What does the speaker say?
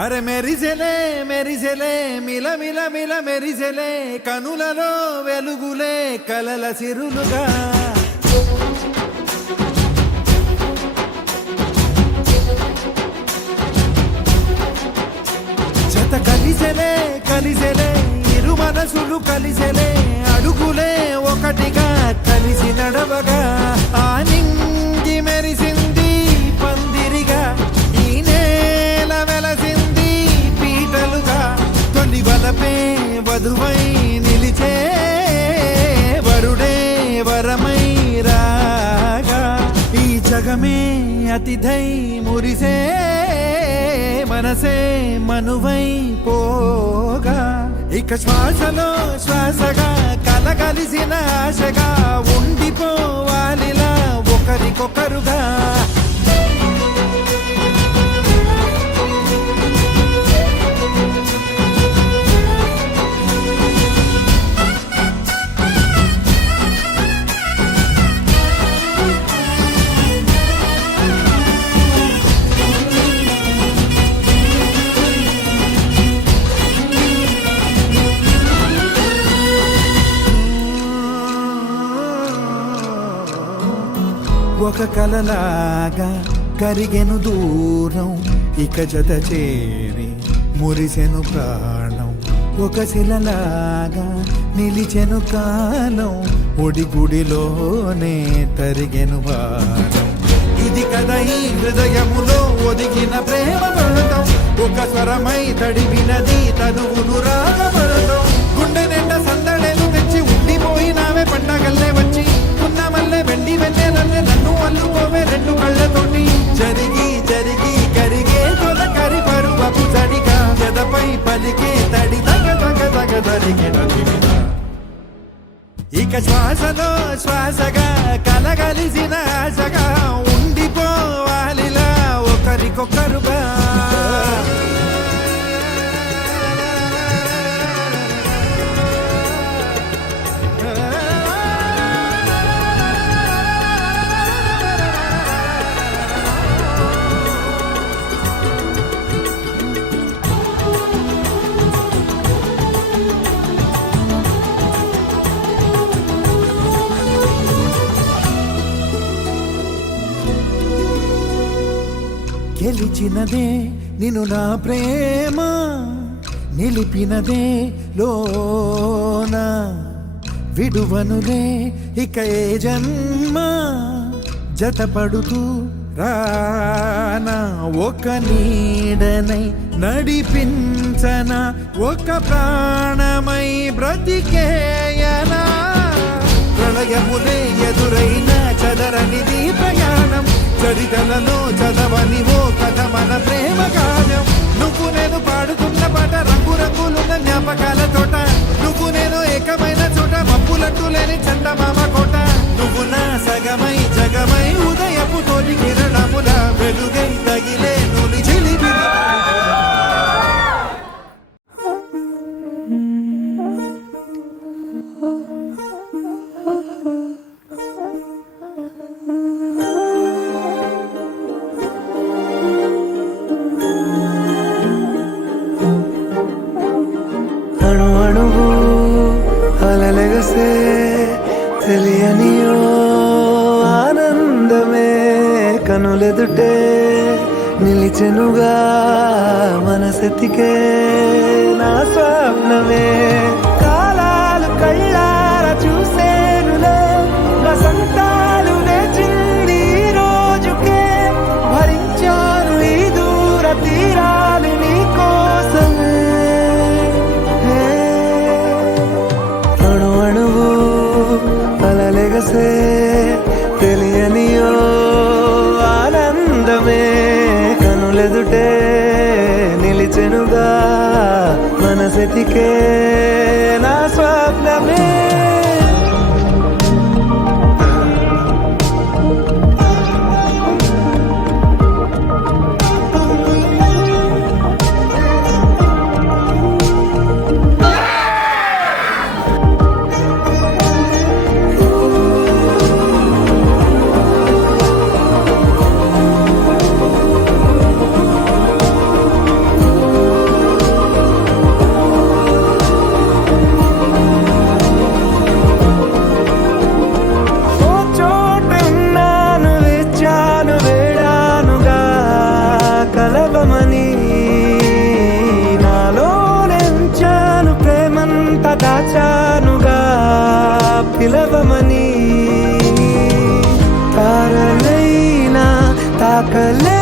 అరే మెరిసెలే మెరిసెలే మిల మిల మిల మెరిసెలే కనులలో వెలుగులే కలల సిరులుగా జత కలిసెలే కలిసెలే ఇరు మనసులు కలిసెలే అడుగులే ఒకటిగా కలిసి నడవగా ఆ నింగి మెరిసింది పందిరిగా ఈ నేల వెలసింది పీటలుగా తొలి వలపే వధువై నిలిచే వరుడే వరమై రాగా ఈ జగమే అతిథై మురిసే మనసే మనువై పోగా ఇక శ్వాసలో శ్వాసగా కలగలిసిన ఆశగా ఉండిపోవాలిలా ఒకరికొకరుగా ఒక కలలాగా కరిగెను దూరం ఇక జత చేరి మురిసెను ప్రాణం ఒక శిలలాగా నిలిచెను కాలం ఒడిగుడిలోనే తరిగెను వారం ఇది కదా ఈ హృదయములో ఒదిగిన ప్రేమ పడతాం ఒక స్వరమై తడివినది తనువును రాగపడతాం గుండె నిండా సందడేలు తెచ్చి ఉండిపోయినావే పండగల్లే వచ్చి ఉన్న మల్లె వెండి వెన్నెలల్లే నన్ను అల్లుకోవే రెండు కళ్ళతోటి జరిగి జరిగి కరిగే తొల కరి పరువపు జడిగా ఎదపై పలికే తడి తగ తగ తగ తరిగిన ఇక శ్వాసలో శ్వాసగా కలగలిసిన ఆశగా ఉండిపోవాలిలా ఒకరికొకరుగా గెలిచినదే నిన్ను నా ప్రేమ నిలిపినదే లోన విడువనులే ఇక ఏ జన్మ జతపడుతూ రానా ఒక నీడనై నడిపించన ఒక ప్రాణమై బ్రతికేయనా ప్రళయములే ఎదురైన చదరనిది ప్రయాణం చరితలలో చదవని ఓ కథ మన ప్రేమ గానం నువ్వు నేను పాడుతున్న పాట రంగు రంగులున్న జ్ఞాపకాల తోట నువ్వు నేను ఏకమైన చోట మబ్బులంటూ లేని చందమామ కోట నువ్వు నా సగమై జగమై ఉదయపు తోలి కిరణముల వెలుగై తగిలే నులి చిలిబిలి అణు అణువు అలలెగసే తెలియనియో ఆనందమే కనులెదుటే నిలిచెనుగా మనసెతికే నా స్వప్నమే కాలాలు కళ్ళార చూసేనులే వసంతాలు వేచింది ఈ రోజుకే భరించాను ఈ దూర తీరాలు నీ కోసమే అణు అణువు అలలెగసే తెలియనియో ఆనందమే కనులెదుటే నిలిచెనుగా మనసెతికే నా స్వప్నమే కలవమని నాలో నెంచాను ప్రేమంత దాచానుగా పిలవమని తారలైనా తాకలే